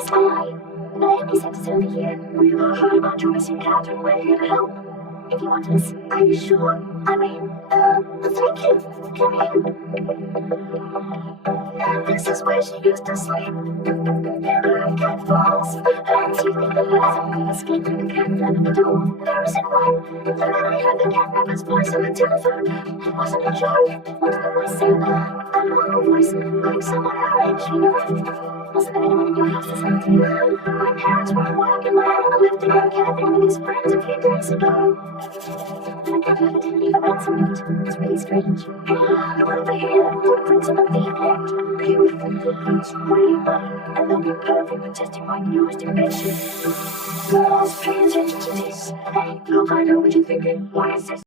FYI, my only sex is over here. We have heard about your missing cat and we're here to help. If you want us, Are you sure? I mean, thank you. Come in. And this is where she used to sleep. There are cat falls, and you think the person escaped through the cat from the door. There isn't one. The man I heard the cat rapper's voice on the telephone. It wasn't a joke. What did the voice say? A normal voice, like someone our age, you know. Wasn't there anyone in your house this afternoon? My parents were at work and my uncle left to go camping with his friends a few days ago. The cat rapper didn't leave a ransom note. It's really strange. Look over here. Footprints on the pavement. Beautiful footprints, really funny, and they'll be perfect for testing my newest invention. Girls, pay attention to this. Hey, look, I know what you're thinking. What is this?